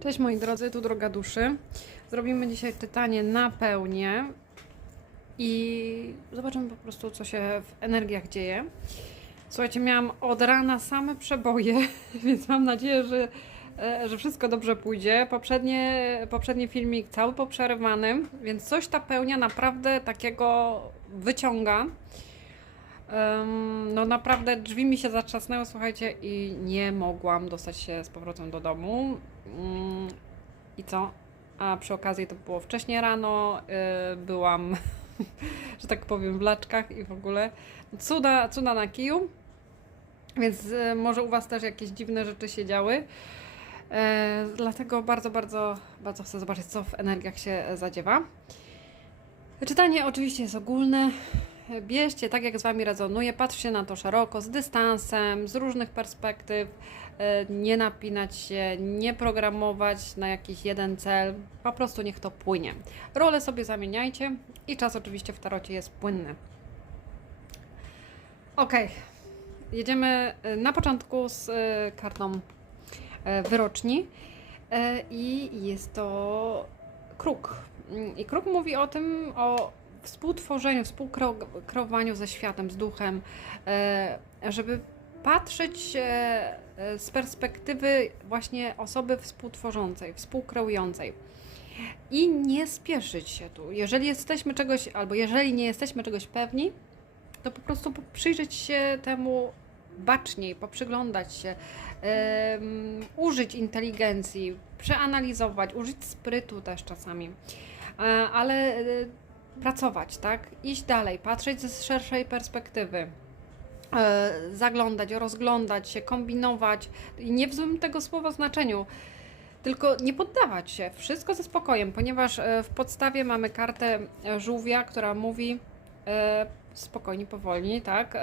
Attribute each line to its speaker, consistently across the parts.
Speaker 1: Cześć moi drodzy, tu droga duszy. Zrobimy dzisiaj czytanie na pełnię i zobaczymy po prostu, co się w energiach dzieje. Słuchajcie, miałam od rana same przeboje, więc mam nadzieję, że, e, że wszystko dobrze pójdzie. Poprzednie, poprzedni filmik cały poprzerywany, więc coś ta pełnia naprawdę takiego wyciąga. Em, no naprawdę drzwi mi się zatrzasnęły, słuchajcie, i nie mogłam dostać się z powrotem do domu. Mm, I co? A przy okazji to było wcześnie rano, y, byłam, że tak powiem, w laczkach i w ogóle cuda, cuda na kiju. Więc y, może u Was też jakieś dziwne rzeczy się działy. E, dlatego bardzo, bardzo, bardzo chcę zobaczyć, co w energiach się zadziewa. Czytanie oczywiście jest ogólne. Bierzcie tak, jak z Wami rezonuje, patrzcie na to szeroko, z dystansem, z różnych perspektyw, e, nie napinać się, nie programować na jakiś jeden cel, po prostu niech to płynie. Role sobie zamieniajcie i czas oczywiście w tarocie jest płynny. Ok, jedziemy e, na początku z e, kartą wyroczni i jest to kruk. I kruk mówi o tym, o współtworzeniu, współkreowaniu ze światem, z duchem, e, żeby patrzeć e, e, z perspektywy właśnie osoby współtworzącej, współkreującej. I nie spieszyć się tu. Jeżeli jesteśmy czegoś, albo jeżeli nie jesteśmy czegoś pewni, to po prostu przyjrzeć się temu baczniej, poprzyglądać się, użyć inteligencji, przeanalizować, użyć sprytu też czasami, ale pracować, tak? Iść dalej, patrzeć ze szerszej perspektywy. E, Zaglądać, rozglądać się, kombinować nie w złym tego słowa znaczeniu. Tylko nie poddawać się, wszystko ze spokojem, ponieważ e, w podstawie mamy kartę e, żółwia, która mówi spokojnie, powolni, tak?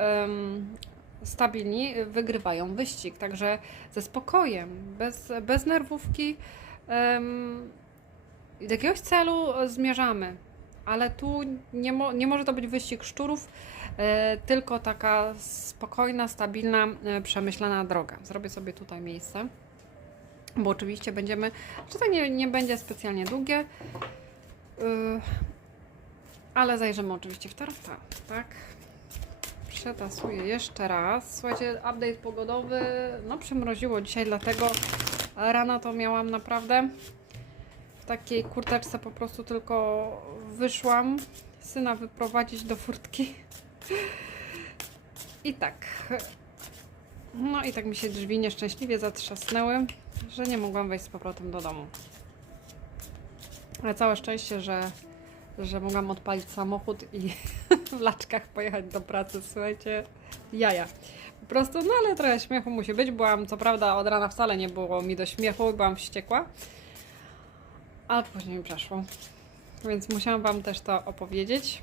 Speaker 1: Stabilni wygrywają wyścig, także ze spokojem, bez, bez nerwówki. do jakiegoś celu zmierzamy, ale tu nie, mo- nie może to być wyścig szczurów, e, tylko taka spokojna, stabilna, e, przemyślana droga. Zrobię sobie tutaj miejsce, bo oczywiście będziemy, czytanie nie będzie specjalnie długie, y, ale zajrzymy oczywiście w tarota, tak? Przetasuję jeszcze raz. Słuchajcie, update pogodowy, no przymroziło dzisiaj, dlatego rano to miałam naprawdę takiej kurteczce po prostu tylko wyszłam syna wyprowadzić do furtki. I tak. No i tak mi się drzwi nieszczęśliwie zatrzasnęły, że nie mogłam wejść z powrotem do domu. Ale całe szczęście, że, że mogłam odpalić samochód i w laczkach pojechać do pracy. Słuchajcie, jaja. Po prostu, no ale trochę śmiechu musi być. Byłam, co prawda, od rana wcale nie było mi do śmiechu, byłam wściekła ale później mi przeszło. Więc musiałam Wam też to opowiedzieć.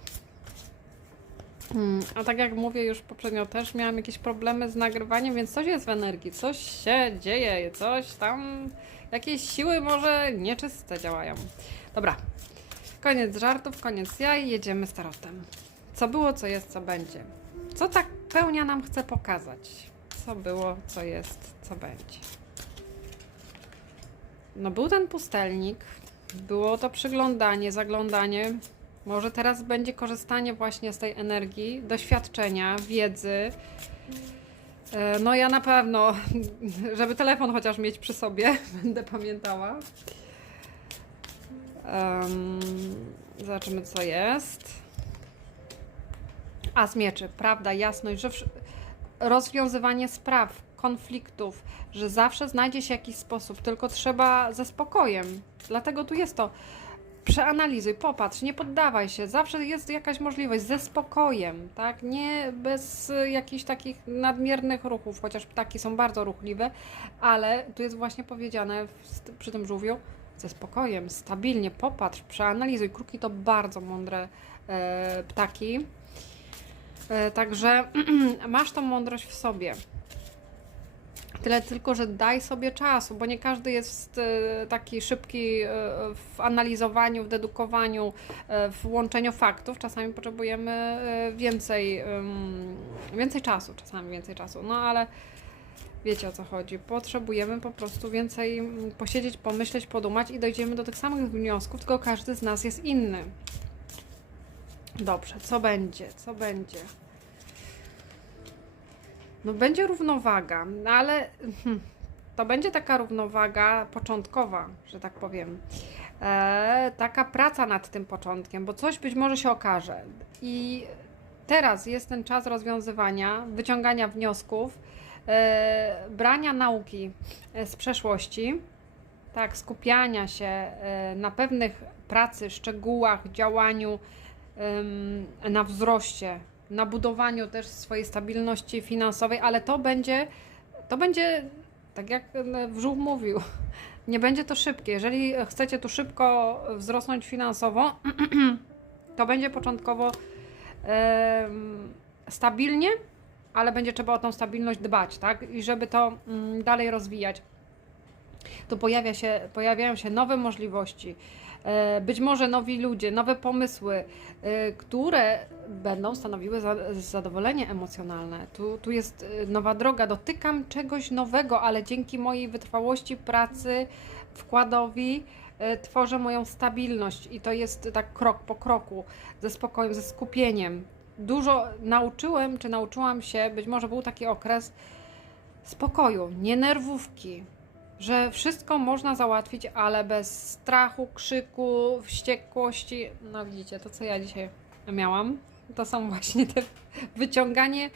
Speaker 1: Mm, A tak jak mówię już poprzednio też miałam jakieś problemy z nagrywaniem, więc coś jest w energii, coś się dzieje, coś tam, jakieś siły może nieczyste działają. Dobra, koniec żartów, koniec jaj, jedziemy z tarotem. Co było, co jest, co będzie. Co tak pełnia nam chce pokazać? Co było, co jest, co będzie. No był ten pustelnik, było to przyglądanie, zaglądanie. Może teraz będzie korzystanie właśnie z tej energii, doświadczenia, wiedzy. E, No ja na pewno, żeby telefon chociaż mieć przy sobie, będę pamiętała. Em, zobaczymy co jest. A z mieczy, prawda, jasność, że rozwiązywanie spraw, konfliktów, że zawsze znajdzie się jakiś sposób, tylko trzeba ze spokojem. Dlatego tu jest to. Przeanalizuj, popatrz, nie poddawaj się. Zawsze jest jakaś możliwość ze spokojem, tak? Nie bez y, jakichś takich nadmiernych ruchów, chociaż ptaki są bardzo ruchliwe, ale tu jest właśnie powiedziane przy tym żółwiu ze spokojem, stabilnie, popatrz, przeanalizuj. Kruki to bardzo mądre e, ptaki. E, także masz tą mądrość w sobie. Tyle tylko, że daj sobie czasu, bo nie każdy jest e, taki szybki e, w analizowaniu, w dedukowaniu, e, w łączeniu faktów. Czasami potrzebujemy więcej, więcej czasu, czasami więcej czasu. No ale wiecie o co chodzi. Potrzebujemy po prostu więcej posiedzieć, pomyśleć, podumać i dojdziemy do tych samych wniosków, tylko każdy z nas jest inny. Dobrze, co będzie? Co będzie? No będzie równowaga, no ale hmm, to będzie taka równowaga początkowa, że tak powiem. E, taka praca nad tym początkiem, bo coś być może się okaże. I teraz jest ten czas rozwiązywania, wyciągania wniosków, e, brania nauki e, z przeszłości, tak, skupiania się e, na pewnych pracy, szczegółach, działaniu, na wzroście, na budowaniu też swojej stabilności finansowej, ale to będzie, to będzie, tak jak Wżół mówił, nie będzie to szybkie. Jeżeli chcecie tu szybko wzrosnąć finansowo, to będzie początkowo stabilnie, ale będzie trzeba o tą stabilność dbać, tak? I żeby to mm, dalej rozwijać, to pojawia się, pojawiają się nowe możliwości, być może nowi ludzie, nowe pomysły, e, które będą stanowiły za, zadowolenie emocjonalne. Tu, tu jest e, nowa droga, dotykam czegoś nowego, ale dzięki mojej wytrwałości, pracy, wkładowi e, tworzę moją stabilność i to jest tak krok po kroku, ze spokojem, ze skupieniem. Dużo nauczyłem, czy nauczyłam się, być może był taki okres spokoju, nie nerwówki, że wszystko można załatwić, ale bez strachu, krzyku, wściekłości. No widzicie, to co ja dzisiaj miałam, to są właśnie te wyciąganie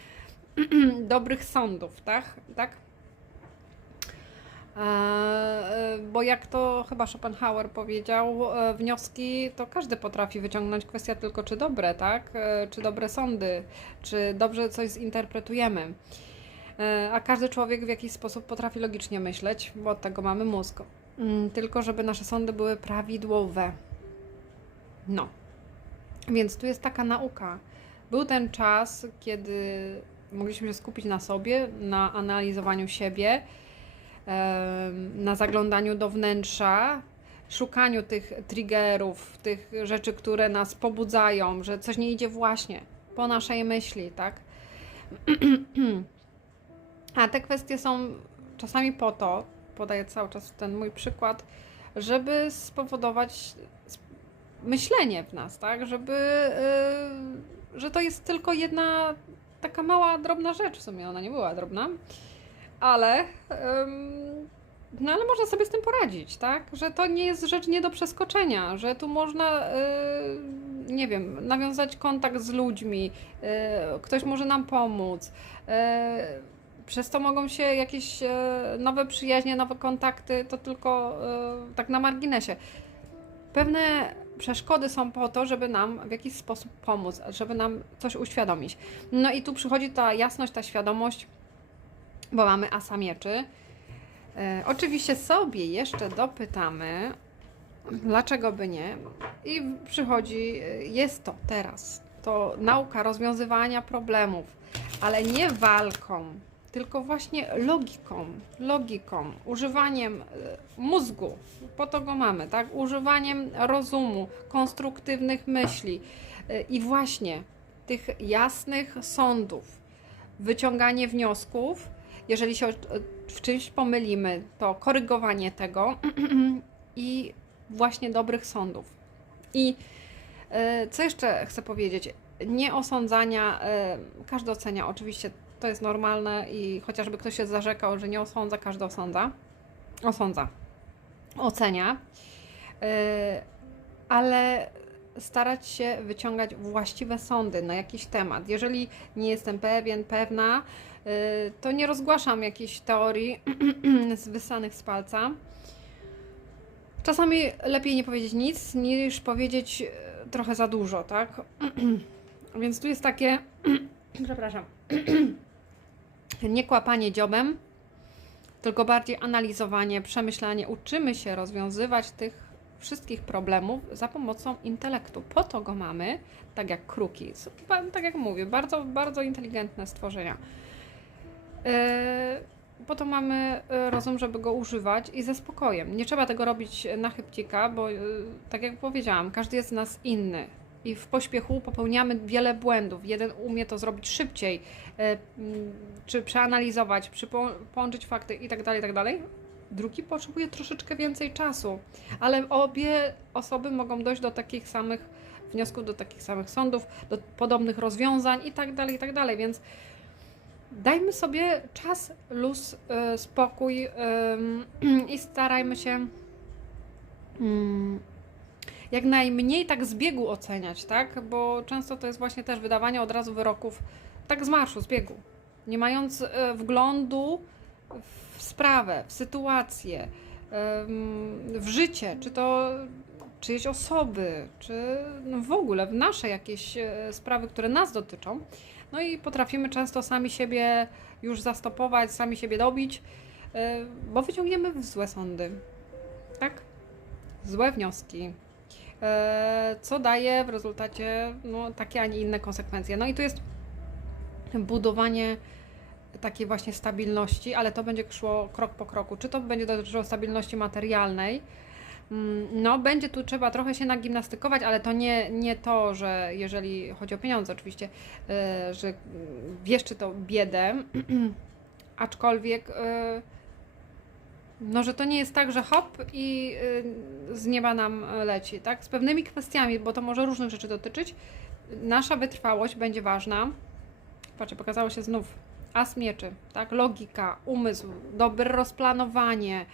Speaker 1: dobrych sądów, tak? tak? Eee, Bo jak to chyba Schopenhauer powiedział, e, wnioski to każdy potrafi wyciągnąć. Kwestia tylko, czy dobre, tak? E, Czy dobre sądy, czy dobrze coś zinterpretujemy. E, A każdy człowiek w jakiś sposób potrafi logicznie myśleć, bo od tego mamy mózg. Mm, Tylko, żeby nasze sądy były prawidłowe. No. Więc tu jest taka nauka. Był ten czas, kiedy mogliśmy się skupić na sobie, na analizowaniu siebie, na zaglądaniu do wnętrza, szukaniu tych triggerów, tych rzeczy, które nas pobudzają, że coś nie idzie właśnie po naszej myśli, tak? A te kwestie są czasami po to, podaję cały czas ten mój przykład, żeby spowodować sp- myślenie w nas, tak? Żeby, yy, że to jest tylko jedna taka mała, drobna rzecz, w sumie ona nie była drobna, ale, no ale można sobie z tym poradzić, tak? Że to nie jest rzecz nie do przeskoczenia, że tu można, yy, nie wiem, nawiązać kontakt z ludźmi, yy, ktoś może nam pomóc. Yy, przez to mogą się jakieś e, nowe przyjaźnie, nowe kontakty, to tylko e, tak na marginesie. Pewne przeszkody są po to, żeby nam w jakiś sposób pomóc, żeby nam coś uświadomić. No i tu przychodzi ta jasność, ta świadomość, bo mamy asa mieczy. E, oczywiście sobie jeszcze dopytamy, dlaczego by nie. I przychodzi, jest to teraz, to nauka rozwiązywania problemów, ale nie walką, tylko właśnie logiką, logiką, używaniem e, mózgu, po to go mamy, tak? Używaniem rozumu, konstruktywnych myśli e, i właśnie tych jasnych sądów, wyciąganie wniosków. Jeżeli się e, w czymś pomylimy, to korygowanie tego i właśnie dobrych sądów. I co jeszcze chcę powiedzieć? Nie osądzania, każdy ocenia, oczywiście to jest normalne i chociażby ktoś się zarzekał, że nie osądza, każdy osądza. Osądza. Ocenia. E, Ale starać się wyciągać właściwe sądy na jakiś temat. Jeżeli nie jestem pewien, pewna, e, to nie rozgłaszam jakiejś teorii z wysanych z palca. Czasami lepiej nie powiedzieć nic, niż powiedzieć e, trochę za dużo, tak? Więc tu jest takie, przepraszam, nie kłapanie dziobem, tylko bardziej analizowanie, przemyślanie. Uczymy się rozwiązywać tych wszystkich problemów za pomocą intelektu. Po to go mamy, tak jak kruki. Tak jak mówię, bardzo, bardzo inteligentne stworzenia. Yy, po to mamy y, rozum, żeby go używać i ze spokojem. Nie trzeba tego robić na chybcika, bo y, tak jak powiedziałam, każdy jest z nas inny. I w pośpiechu popełniamy wiele błędów. Jeden umie to zrobić szybciej, mm, czy przeanalizować, przypo- połączyć fakty itd., itd. Drugi potrzebuje troszeczkę więcej czasu, ale obie osoby mogą dojść do takich samych wniosków, do takich samych sądów, do podobnych rozwiązań itd., itd. Więc dajmy sobie czas, luz, y, spokój i starajmy się mm, jak najmniej tak z biegu oceniać, tak? Bo często to jest właśnie też wydawanie od razu wyroków tak z marszu, z biegu, nie mając y, wglądu w sprawę, w sytuację, w życie, czy to czyjeś osoby, czy no w ogóle w nasze jakieś e, sprawy, które nas dotyczą. No i potrafimy często sami siebie już zastopować, sami siebie dobić, e, bo wyciągniemy w złe sądy. Tak? Złe wnioski. E, Co daje w rezultacie no, takie, a nie inne konsekwencje. No i tu jest budowanie takiej właśnie stabilności, ale to będzie szło krok po kroku. Czy to będzie dotyczyło stabilności materialnej, Mm, No, będzie tu trzeba trochę się nagimnastykować, ale to nie, nie to, że jeżeli chodzi o pieniądze, oczywiście, e, że wieszczy to biedę, aczkolwiek, e, no, że to nie jest tak, że hop i e, z nieba nam leci, tak? Z pewnymi kwestiami, bo to może różnych rzeczy dotyczyć. Nasza wytrwałość będzie ważna. Patrzcie, pokazało się znów as mieczy, tak? Logika, umysł, dobre rozplanowanie,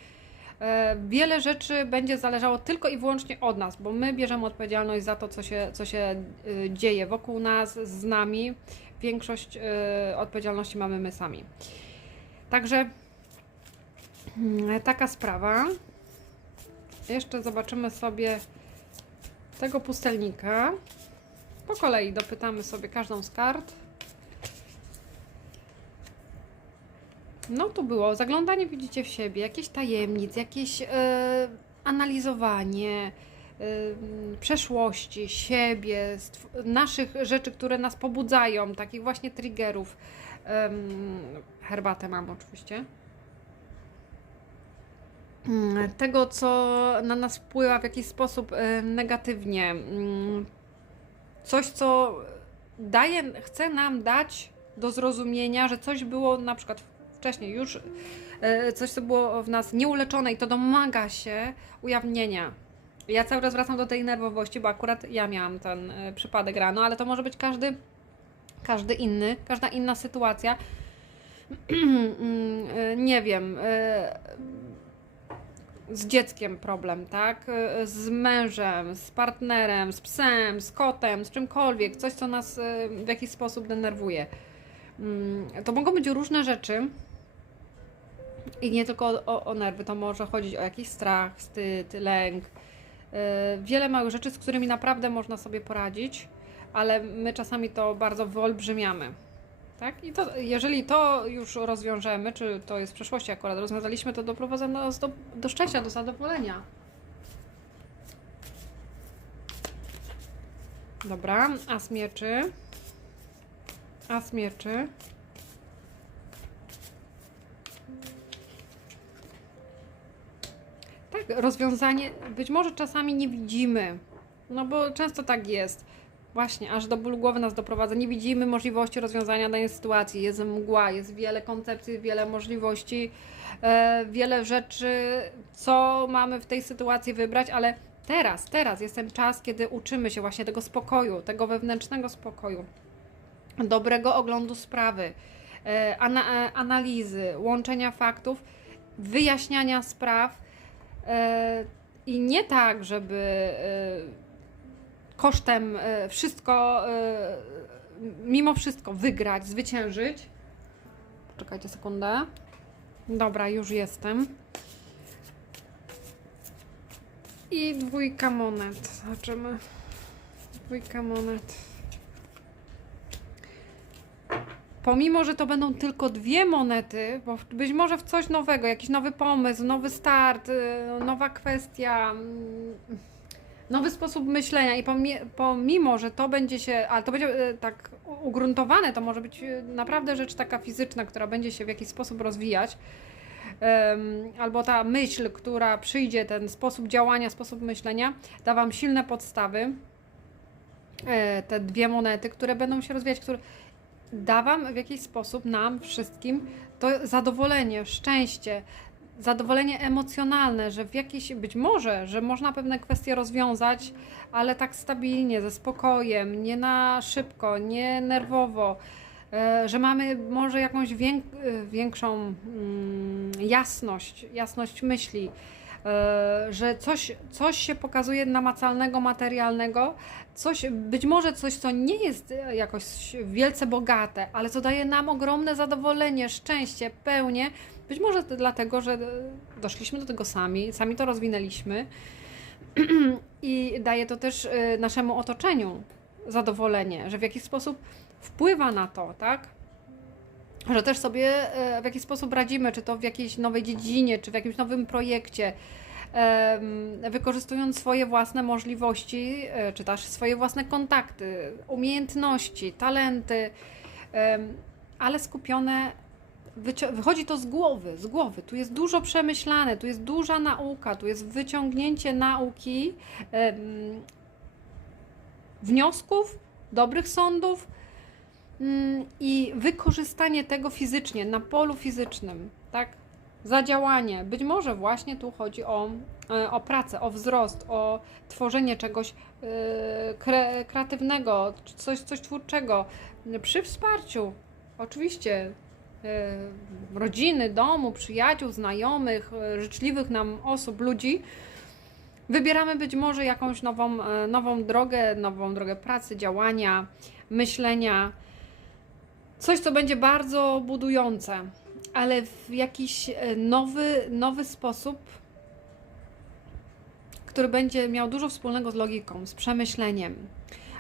Speaker 1: E, Wiele rzeczy będzie zależało tylko i wyłącznie od nas, bo my bierzemy odpowiedzialność za to, co się, co się y, dzieje wokół nas, z nami. Większość y, odpowiedzialności mamy my sami. Także taka sprawa. Jeszcze zobaczymy sobie tego pustelnika. Po kolei dopytamy sobie każdą z kart. No tu było zaglądanie, widzicie, w siebie, jakieś tajemnic, jakieś e, analizowanie e, przeszłości, siebie, naszych rzeczy, które nas pobudzają, takich właśnie triggerów. Em, herbatę mam oczywiście. Mm, Tego, co na nas wpływa w jakiś sposób e, negatywnie. Mm, Coś, co daje, chce nam dać do zrozumienia, że coś było na przykład wcześniej już e, coś, co było w nas nieuleczone i to domaga się ujawnienia. Ja cały czas wracam do tej nerwowości, bo akurat ja miałam ten e, przypadek rano, ale to może być każdy, każdy inny, każda inna sytuacja. E, Nie wiem, z dzieckiem problem, tak? E, Z mężem, z partnerem, z psem, z kotem, z czymkolwiek, coś, co nas e, w jakiś sposób denerwuje. Mm, To mogą być różne rzeczy. I nie tylko o, o, o nerwy, to może chodzić o jakiś strach, wstyd, lęk. Wiele małych rzeczy, z którymi naprawdę można sobie poradzić, ale my czasami to bardzo wyolbrzymiamy. Tak? I to, jeżeli to już rozwiążemy, czy to jest w przeszłości akurat rozwiązaliśmy, to doprowadza nas do, do szczęścia, do zadowolenia. Dobra, as mieczy. As mieczy. Tak, rozwiązanie być może czasami nie widzimy, no bo często tak jest. Właśnie, aż do bólu głowy nas doprowadza. Nie widzimy możliwości rozwiązania danej sytuacji. Jest mgła, jest wiele koncepcji, wiele możliwości, e, wiele rzeczy, co mamy w tej sytuacji wybrać, ale teraz, teraz jest ten czas, kiedy uczymy się właśnie tego spokoju, tego wewnętrznego spokoju, dobrego oglądu sprawy, e, ana, e, analizy, łączenia faktów, wyjaśniania spraw. I nie tak, żeby kosztem e, wszystko, e, mimo wszystko wygrać, zwyciężyć. Poczekajcie sekundę. Dobra, już jestem. I dwójka monet. Zobaczymy. Dwójka monet. Pomimo, że to będą tylko dwie monety, bo być może w coś nowego, jakiś nowy pomysł, nowy start, y, nowa kwestia, mm, nowy sposób myślenia i pomimo, że to będzie się, ale to będzie e, tak ugruntowane, to może być e, naprawdę rzecz taka fizyczna, która będzie się w jakiś sposób rozwijać. Albo ta myśl, która przyjdzie, ten sposób działania, sposób myślenia, da Wam silne podstawy, e, te dwie monety, które będą się rozwijać, które da Wam w jakiś sposób, nam wszystkim, to zadowolenie, szczęście, zadowolenie emocjonalne, że w jakiś, być może, że można pewne kwestie rozwiązać, ale tak stabilnie, ze spokojem, nie na szybko, nie nerwowo, e, że mamy może jakąś większą mm, jasność, jasność myśli, e, że coś, coś się pokazuje namacalnego, materialnego, coś, być może coś, co nie jest jakoś wielce bogate, ale co daje nam ogromne zadowolenie, szczęście, pełnię, być może dlatego, że doszliśmy do tego sami, sami to rozwinęliśmy i daje to też e, naszemu otoczeniu zadowolenie, że w jakiś sposób wpływa na to, tak? Że też sobie e, w jakiś sposób radzimy, czy to w jakiejś nowej dziedzinie, czy w jakimś nowym projekcie, wykorzystując swoje własne możliwości, e, czy też swoje własne kontakty, umiejętności, talenty, ale skupione wychodzi to z głowy, z głowy. Tu jest dużo przemyślane, tu jest duża nauka, tu jest wyciągnięcie nauki, wniosków, dobrych sądów mm, i wykorzystanie tego fizycznie, na polu fizycznym, tak? Zadziałanie. Być może właśnie tu chodzi o, e, o pracę, o wzrost, o tworzenie czegoś e, kre, kreatywnego, coś, coś twórczego przy wsparciu. Oczywiście rodziny, domu, przyjaciół, znajomych, e, życzliwych nam osób, ludzi, wybieramy być może jakąś nową, e, nową drogę, nową drogę pracy, działania, myślenia. Coś, co będzie bardzo budujące, ale w jakiś e, nowy, nowy sposób, który będzie miał dużo wspólnego z logiką, z przemyśleniem,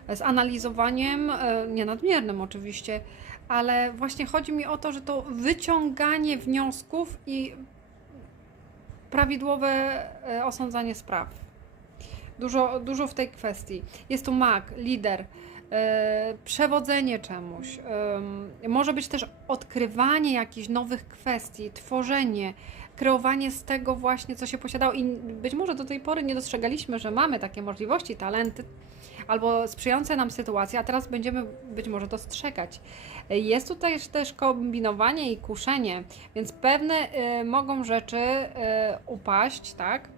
Speaker 1: z analizowaniem, e, nie nadmiernym oczywiście, ale właśnie chodzi mi o to, że to wyciąganie wniosków i prawidłowe e, osądzanie spraw. Dużo, dużo w tej kwestii. Jest tu mag, lider, e, przewodzenie czemuś. em, może być też odkrywanie jakichś nowych kwestii, tworzenie, kreowanie z tego właśnie, co się posiadało. I być może do tej pory nie dostrzegaliśmy, że mamy takie możliwości, talenty albo sprzyjające nam sytuacje, a teraz będziemy być może dostrzegać. Jest tutaj też kombinowanie i kuszenie, więc pewne y, mogą rzeczy y, upaść, tak?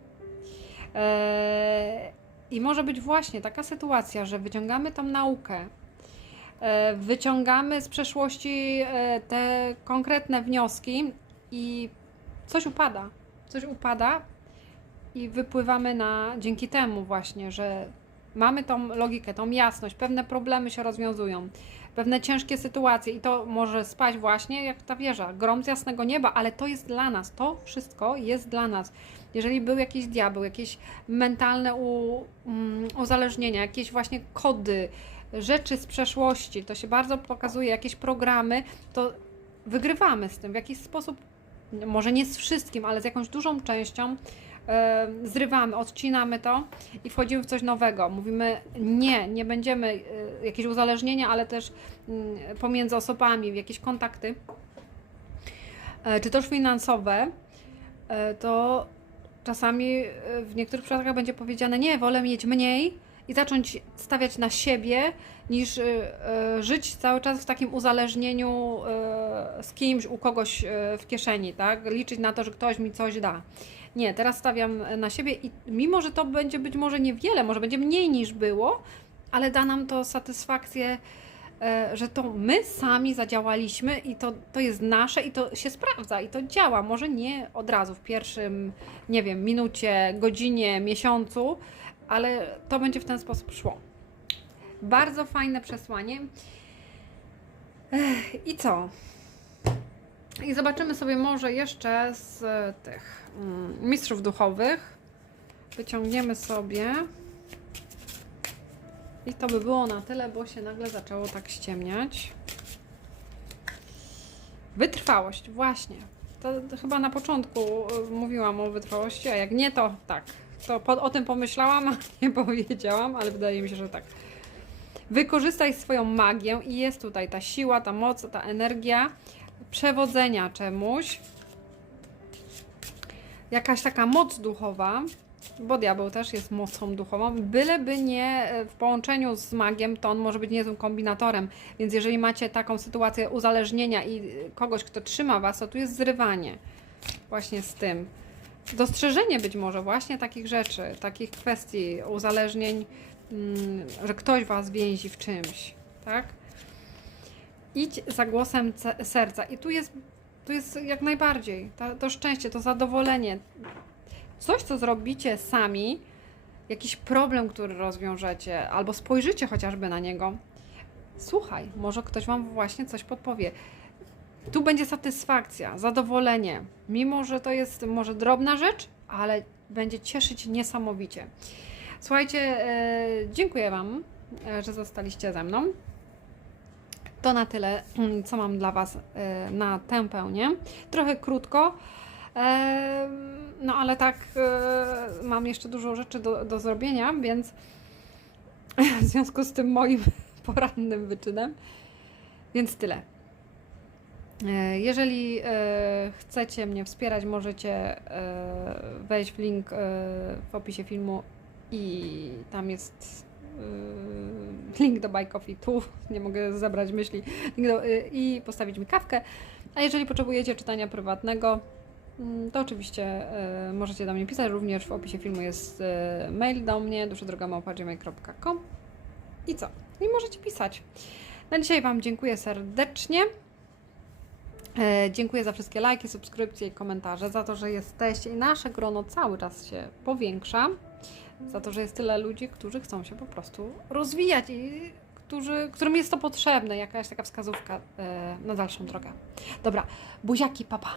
Speaker 1: E, I może być właśnie taka sytuacja, że wyciągamy tą naukę, e, wyciągamy z przeszłości e, te konkretne wnioski i coś upada. Coś upada i wypływamy na dzięki temu właśnie, że mamy tą logikę, tą jasność, pewne problemy się rozwiązują, pewne ciężkie sytuacje i to może spać właśnie jak ta wieża, grom z jasnego nieba, ale to jest dla nas, to wszystko jest dla nas. Jeżeli był jakiś diabeł, jakieś mentalne u, um, uzależnienia, jakieś właśnie kody, rzeczy z przeszłości, to się bardzo pokazuje, jakieś programy, to wygrywamy z tym w jakiś sposób, może nie z wszystkim, ale z jakąś dużą częścią zrywamy, odcinamy to i wchodzimy w coś nowego. Mówimy nie, nie będziemy, e, jakieś uzależnienia, ale też mm, pomiędzy osobami, jakieś kontakty, e, czy też finansowe, e, to czasami w niektórych przypadkach będzie powiedziane nie, wolę mieć mniej i zacząć stawiać na siebie, niż żyć cały czas w takim uzależnieniu z kimś, u kogoś w kieszeni, tak? Liczyć na to, że ktoś mi coś da. Nie, teraz stawiam na siebie i mimo, że to będzie być może niewiele, może będzie mniej niż było, ale da nam to satysfakcję, e, że to my sami zadziałaliśmy i to, to jest nasze i to się sprawdza i to działa. Może nie od razu w pierwszym, nie wiem, minucie, godzinie, miesiącu, ale to będzie w ten sposób szło. Bardzo fajne przesłanie. I co? I zobaczymy sobie może jeszcze z tych mm, mistrzów duchowych. Wyciągniemy sobie. I to by było na tyle, bo się nagle zaczęło tak ściemniać. Wytrwałość, właśnie. To, to chyba na początku y, mówiłam o wytrwałości, a jak nie, to tak. to po, o tym pomyślałam, a nie powiedziałam, ale wydaje mi się, że tak. Wykorzystaj swoją magię i jest tutaj ta siła, ta moc, ta energia przewodzenia czemuś. Jakaś taka moc duchowa, bo diabeł też jest mocą duchową, byleby nie e, w połączeniu z magiem, to on może być niezłym kombinatorem. Więc jeżeli macie taką sytuację uzależnienia i e, kogoś, kto trzyma was, to tu jest zrywanie właśnie z tym. Dostrzeżenie być może właśnie takich rzeczy, takich kwestii, uzależnień, mm, że ktoś was więzi w czymś, tak? Idź za głosem serca. I tu jest, tu jest jak najbardziej to, to szczęście, to zadowolenie. Coś, co zrobicie sami, jakiś problem, który rozwiążecie, albo spojrzycie chociażby na niego. Słuchaj, może ktoś wam właśnie coś podpowie. Tu będzie satysfakcja, zadowolenie. Mimo, że to jest może drobna rzecz, ale będzie cieszyć niesamowicie. Słuchajcie, e, dziękuję Wam, e, że zostaliście ze mną. To na tyle, mm, co mam dla Was e, na tę pełnię. Trochę krótko, e, no ale tak e, mam jeszcze dużo rzeczy do, do zrobienia, więc w związku z tym moim porannym wyczynem, więc tyle. E, Jeżeli e, chcecie mnie wspierać, możecie wejść w link w opisie filmu i tam jest link do Buy Coffee. Tu nie mogę zebrać myśli. Do, e, I postawić mi kawkę. A jeżeli potrzebujecie czytania prywatnego, mm, to oczywiście e, możecie do mnie pisać. Również w opisie filmu jest mail do mnie duszodrogamałpa.gmail.com I co? I możecie pisać. Na dzisiaj Wam dziękuję serdecznie. E, Dziękuję za wszystkie lajki, subskrypcje i komentarze, za to, że jesteście i nasze grono cały czas się powiększa, za to, że jest tyle ludzi, którzy chcą się po prostu rozwijać i którzy, którym jest to potrzebne, jakaś taka wskazówka e, na dalszą drogę. Dobra, buziaki, papa.